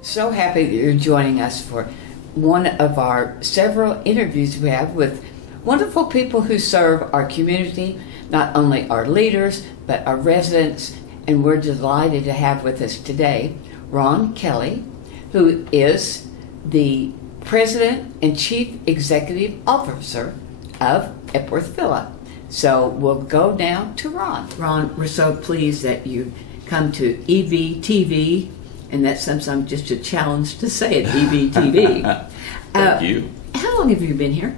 So happy that you're joining us for one of our several interviews we have with wonderful people who serve our community, not only our leaders, but our residents. And we're delighted to have with us today Ron Kelly, who is the President and Chief Executive Officer of Epworth Villa. So we'll go now to Ron. Ron, we're so pleased that you come to EVTV, and that's sometimes just a challenge to say it, EVTV. Thank you. How long have you been here?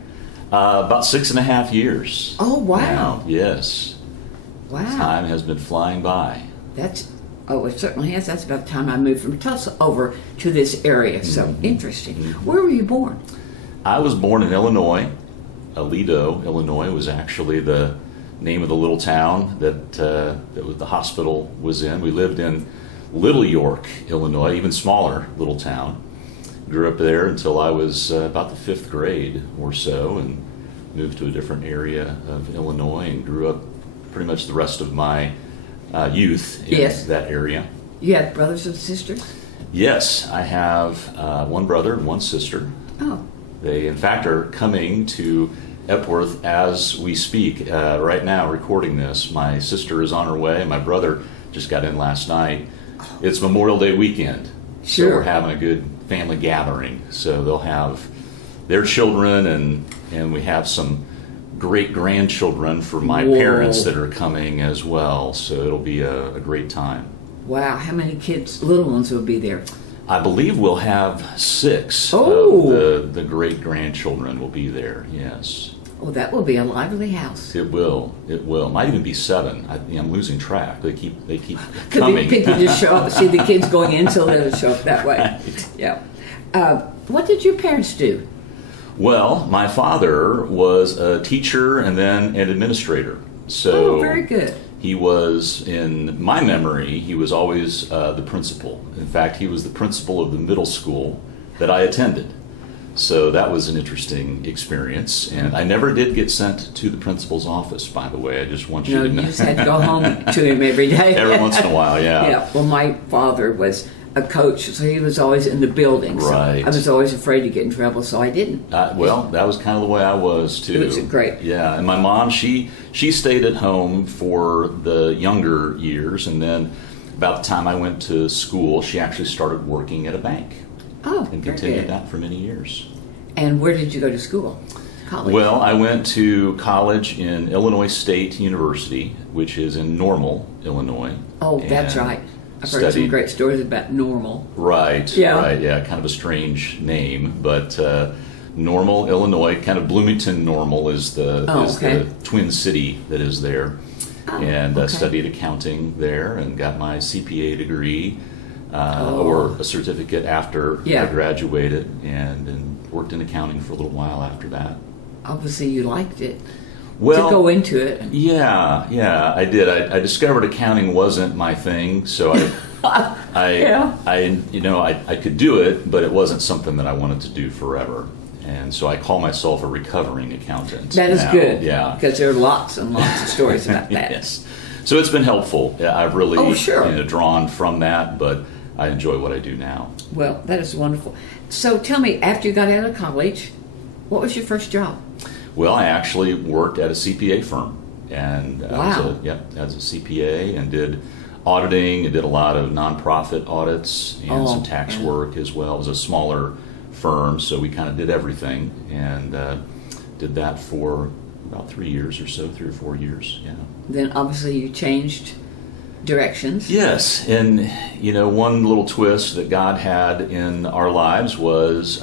About 6.5 years. Oh, wow. Now. Yes. Wow. Time has been flying by. It certainly has. That's about the time I moved from Tulsa over to this area. So interesting. Where were you born? I was born in Illinois. Aledo, Illinois was actually the name of the little town that the hospital was in. We lived in Little York, Illinois, even smaller little town. Grew up there until I was about the 5th grade or so, and moved to a different area of Illinois and grew up pretty much the rest of my youth in that area. You have brothers and sisters? Yes, I have one brother and one sister. Oh. They, in fact, are coming to Epworth as we speak. Right now, recording this. My sister is on her way. My brother just got in last night. It's Memorial Day weekend. Sure. So we're having a good family gathering. So they'll have their children, and we have some great-grandchildren for my parents that are coming as well. So it'll be a great time. Wow. How many kids, little ones, will be there? I believe we'll have 6 Oh. of the great-grandchildren will be there, yes. Oh, that will be a lively house. It will. It will. Might even be 7. I'm losing track. They keep Could coming. people just show up, see the kids going in, so they'll show up that way. Right. Yeah. What did your parents do? Well, my father was a teacher and then an administrator. So very good. He was, in my memory, he was always the principal. In fact, he was the principal of the middle school that I attended. So that was an interesting experience. And I never did get sent to the principal's office, by the way. I just want you to know. You just had to go home to him every day. Every once in a while, yeah. Yeah. Well, my father was a coach, so he was always in the building. Right. So I was always afraid to get in trouble, so I didn't. Well, that was kind of the way I was, too. It was great. Yeah, and my mom, she stayed at home for the younger years, and then about the time I went to school, she actually started working at a bank. Oh, and very continued good. that for many years. And where did you go to school? College? Well, I went to college in Illinois State University, which is in Normal, Illinois. Oh, that's right. I've heard some great stories about Normal. Right, right, yeah, kind of a strange name, but Normal, Illinois, kind of Bloomington Normal is the twin city that is there. Studied accounting there and got my CPA degree or a certificate after I graduated, and worked in accounting for a little while after that. Obviously, you liked it. Well, to go into it. Yeah, I did. I discovered accounting wasn't my thing, so I could do it, but it wasn't something that I wanted to do forever. And so I call myself a recovering accountant. That is good. Yeah, because there are lots and lots of stories about that. Yes. So it's been helpful. I've really drawn from that, but I enjoy what I do now. Well, that is wonderful. So tell me, after you got out of college, what was your first job? Well, I actually worked at a CPA firm, and as a CPA, and did auditing, and did a lot of nonprofit audits and some tax work as well. It was a smaller firm, so we kind of did everything, and did that for about 3 years or so, 3 or 4 years. Yeah. Then obviously you changed directions. Yes, and one little twist that God had in our lives was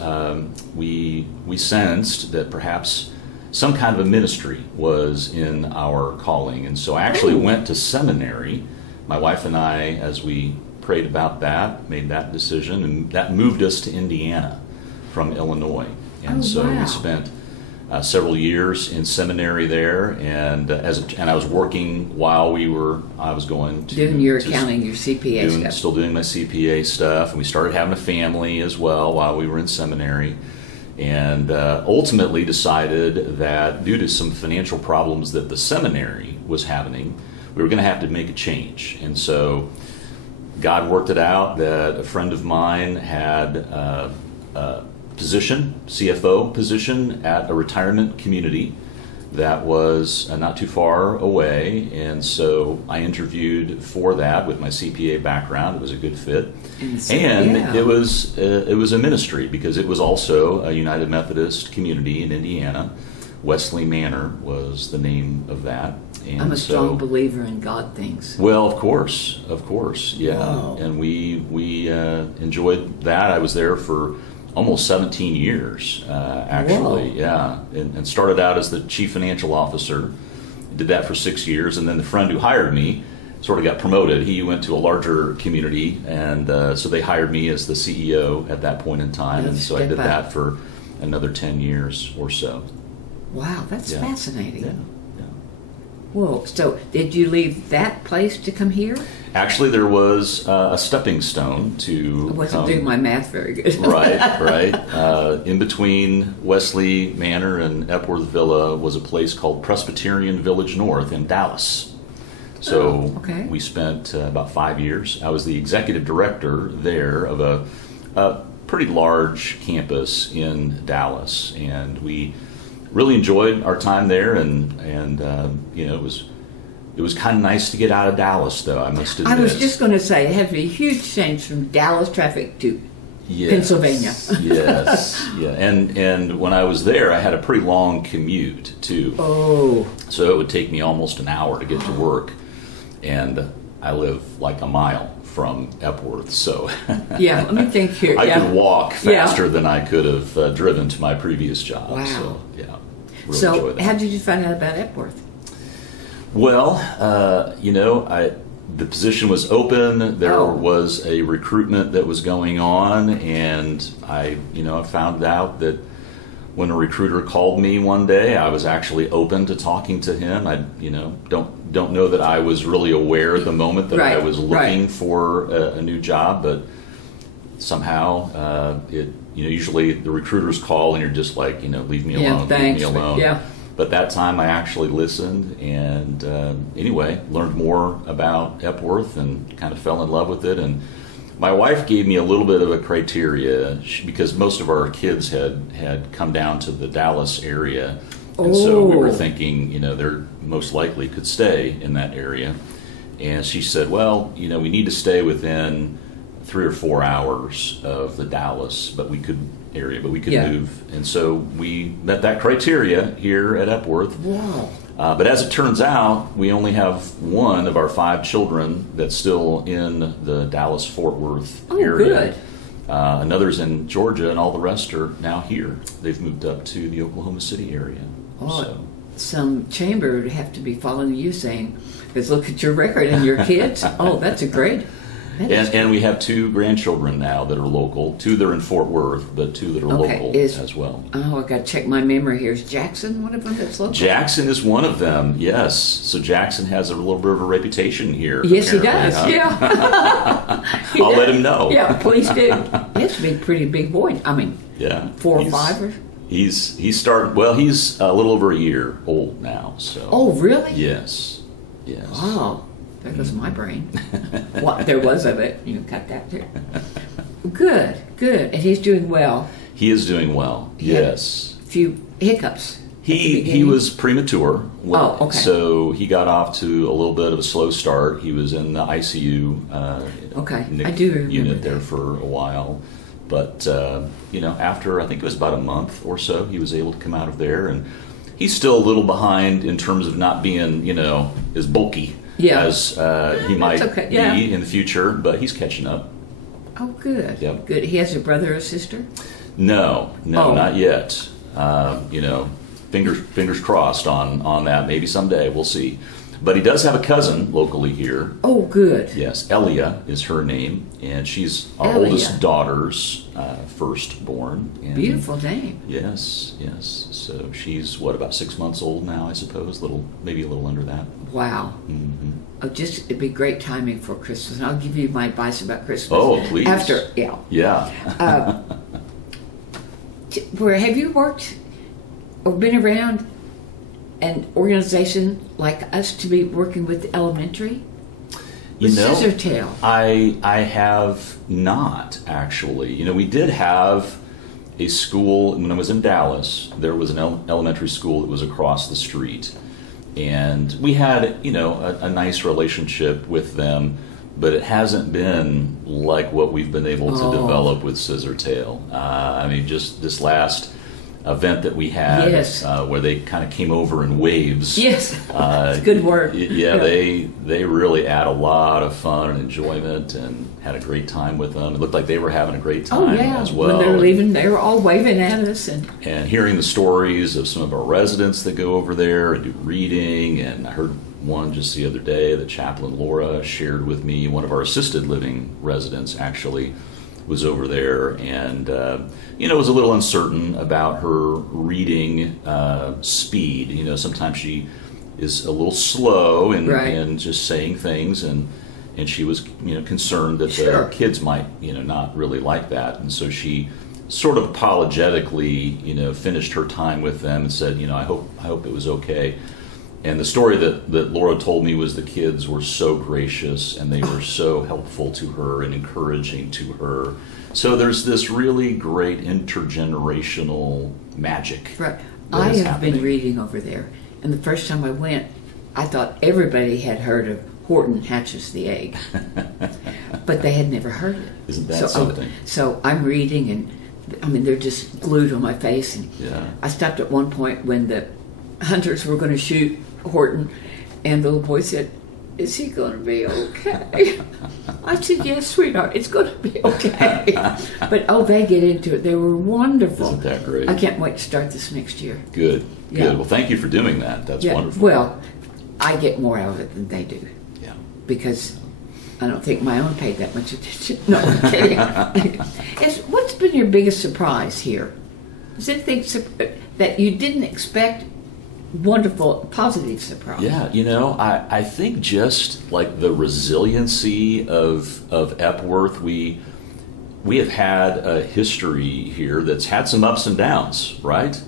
we sensed that perhaps some kind of a ministry was in our calling, and so I actually went to seminary. My wife and I, as we prayed about that, made that decision, and that moved us to Indiana from Illinois, and we spent several years in seminary there, and I was working while I was going to doing your accounting, your CPA stuff. Still doing my CPA stuff, and we started having a family as well while we were in seminary, and ultimately decided that due to some financial problems that the seminary was having, we were going to have to make a change, and so God worked it out that a friend of mine had a position, CFO position, at a retirement community that was not too far away, and so I interviewed for that with my CPA background. It was a good fit, and it was a ministry because it was also a United Methodist community in Indiana. Wesley Manor was the name of that. And I'm a strong believer in God things. Well, of course, yeah. Wow. And we enjoyed that. I was there for almost 17 years, actually. Whoa. Yeah, and started out as the chief financial officer. Did that for 6 years, and then the friend who hired me sort of got promoted. He went to a larger community, and so they hired me as the CEO at that point in time. And so I did that for another 10 years or so. Wow, that's fascinating. Yeah. Whoa, so did you leave that place to come here? Actually, there was a stepping stone to... I wasn't doing my math very good. right. In between Wesley Manor and Epworth Villa was a place called Presbyterian Village North in Dallas. So we spent about 5 years. I was the executive director there of a pretty large campus in Dallas, and we really enjoyed our time there, and it was kind of nice to get out of Dallas, though, I must admit. I was just going to say, it had to be a huge change from Dallas traffic to Pennsylvania. Yes, yeah. And when I was there, I had a pretty long commute, too. Oh. So it would take me almost an hour to get to work, and I live like a mile from Epworth, so yeah, let me think here. I could walk faster than I could have driven to my previous job. Wow. So, really so enjoy that. How did you find out about Epworth? Well, the position was open. There was a recruitment that was going on, and I found out that when a recruiter called me one day, I was actually open to talking to him. I don't know that I was really aware at the moment that I was looking for a new job, but somehow usually the recruiters call and you're just like, leave me alone, leave me alone. Yeah. But that time I actually listened, and anyway, learned more about Epworth and kind of fell in love with it. And my wife gave me a little bit of a criteria because most of our kids had come down to the Dallas area, and so we were thinking, they're most likely could stay in that area. And she said, well, we need to stay within 3 or 4 hours of the Dallas, but we could move. And so we met that criteria here at Epworth. Wow. But as it turns out, we only have one of our 5 children that's still in the Dallas-Fort Worth area. Good. Another's in Georgia, and all the rest are now here. They've moved up to the Oklahoma City area. Some chamber would have to be following you saying, let's look at your record and your kids. That's a great... And we have 2 grandchildren now that are local. 2 that are in Fort Worth, but 2 that are local as well. Oh, I got to check my memory here. Is Jackson one of them that's local? Jackson is one of them, yes. So Jackson has a little bit of a reputation here. Yes, he does, yeah. I'll let him know. Yeah, please do. He has to be a pretty big boy. I mean, 4 or 5 or... He's started, well, he's a little over a year old now. So. Oh, really? Yes. Wow. There goes my brain. What there was of it. You cut that too. Good. And he's doing well. He is doing well, yes. A few hiccups. He was premature. So he got off to a little bit of a slow start. He was in the ICU I do remember unit there for a while. But, after, I think it was about a month or so, he was able to come out of there. And he's still a little behind in terms of not being, as bulky as he might be in the future, but he's catching up. Oh, good. Yep. Good. He has a brother or sister? No, not yet. Fingers crossed on that. Maybe someday, we'll see. But he does have a cousin locally here. Oh, good. Yes, Elia is her name, and she's our oldest daughter's firstborn. And beautiful name. Yes. So she's, about 6 months old now, I suppose, maybe a little under that. Wow. Mm-hmm. Oh, it'd be great timing for Christmas. And I'll give you my advice about Christmas. Oh, please. After, Yeah. Where have you worked or been around an organization like us to be working with elementary? You know, Scissortail. I have not actually. You know, we did have a school when I was in Dallas. There was an elementary school that was across the street, and we had, you know, a nice relationship with them. But it hasn't been like what we've been able to develop with Scissortail. I mean, just this last event that we had, yes. Where they kind of came over in waves. Yes, it's good work. Yeah, they really add a lot of fun and enjoyment, and had a great time with them. It looked like they were having a great time as well. When they're leaving, they were all waving at us. And hearing the stories of some of our residents that go over there and do reading, and I heard one just the other day that Chaplain Laura shared with me. One of our assisted living residents actually was over there, and you know, was a little uncertain about her reading speed. You know, sometimes she is a little slow in just saying things, and she was, you know, concerned that the kids might, you know, not really like that, and so she sort of apologetically, you know, finished her time with them and said, you know, I hope it was okay. And the story that Laura told me was the kids were so gracious, and they were so helpful to her and encouraging to her. So there's this really great intergenerational magic. Right. I have been reading over there, and the first time I went, I thought everybody had heard of Horton Hatches the Egg, but they had never heard it. Isn't that something? So I'm reading, and I mean, they're just glued on my face. And I stopped at one point when the hunters were going to shoot Horton, and the little boy said, "Is he going to be okay?" I said, "Yes, sweetheart, it's going to be okay." But they get into it. They were wonderful. Isn't that great? I can't wait to start this next year. Good. Well, thank you for doing that. That's wonderful. Well, I get more out of it than they do. Yeah. Because I don't think my own paid that much attention. No, I'm kidding. What's been your biggest surprise here? Is anything that you didn't expect? Wonderful, positive surprise. Yeah, you know, I think just like the resiliency of Epworth, we have had a history here that's had some ups and downs, right?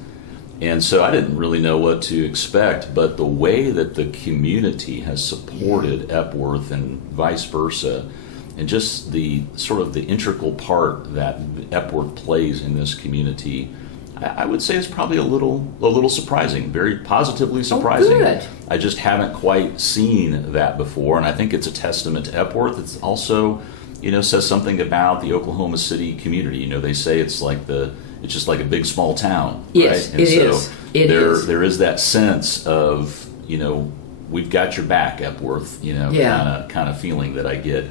And so I didn't really know what to expect, but the way that the community has supported Epworth and vice versa, and just the sort of the integral part that Epworth plays in this community, I would say it's probably a little surprising, very positively surprising. Oh, good. I just haven't quite seen that before, and I think it's a testament to Epworth. It's also, you know, says something about the Oklahoma City community. You know, they say it's just like a big small town, yes, right? And so it is. There is that sense of, you know, we've got your back, Epworth. You know, kind of feeling that I get,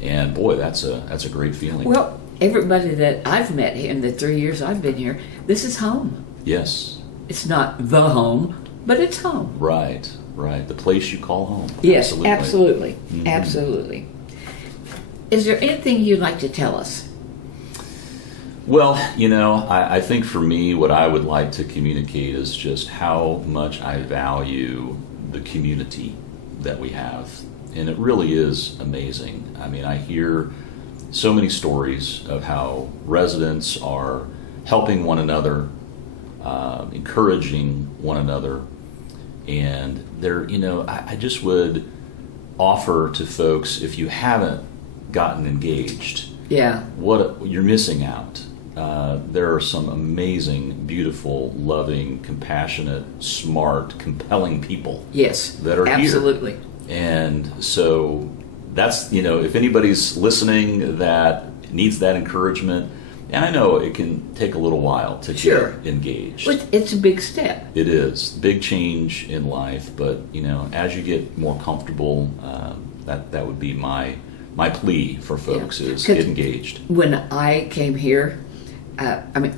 and boy, that's a great feeling. Well, everybody that I've met here in the 3 years I've been here, this is home. Yes. It's not the home, but it's home. Right. The place you call home. Yes, absolutely. Mm-hmm. Absolutely. Is there anything you'd like to tell us? Well, you know, I think for me, what I would like to communicate is just how much I value the community that we have. And it really is amazing. I mean, I hear so many stories of how residents are helping one another, encouraging one another, and they're, you know, I just would offer to folks, if you haven't gotten engaged, what you're missing out. There are some amazing, beautiful, loving, compassionate, smart, compelling people. Yes, that are absolutely. Here. And so that's, you know, if anybody's listening that needs that encouragement, and I know it can take a little while to get engaged. It's a big step. It is. Big change in life, but, you know, as you get more comfortable, that would be my plea for folks is get engaged. When I came here, I mean,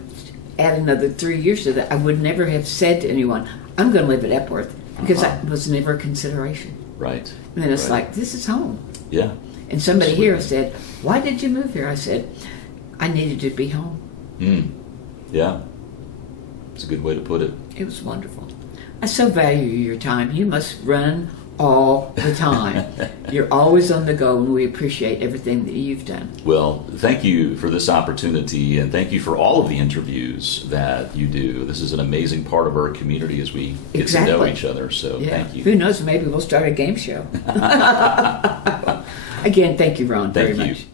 add another 3 years to that, I would never have said to anyone, I'm going to live at Epworth, because that was never a consideration. Right. And then it's like, this is home. Yeah. And somebody here said, why did you move here? I said, I needed to be home. Yeah. It's a good way to put it. It was wonderful. I so value your time. You must run all the time. You're always on the go, and we appreciate everything that you've done. Well, thank you for this opportunity, and thank you for all of the interviews that you do. This is an amazing part of our community as we get to know each other, so thank you. Who knows, maybe we'll start a game show. Again, thank you, Ron, very Thank you. much.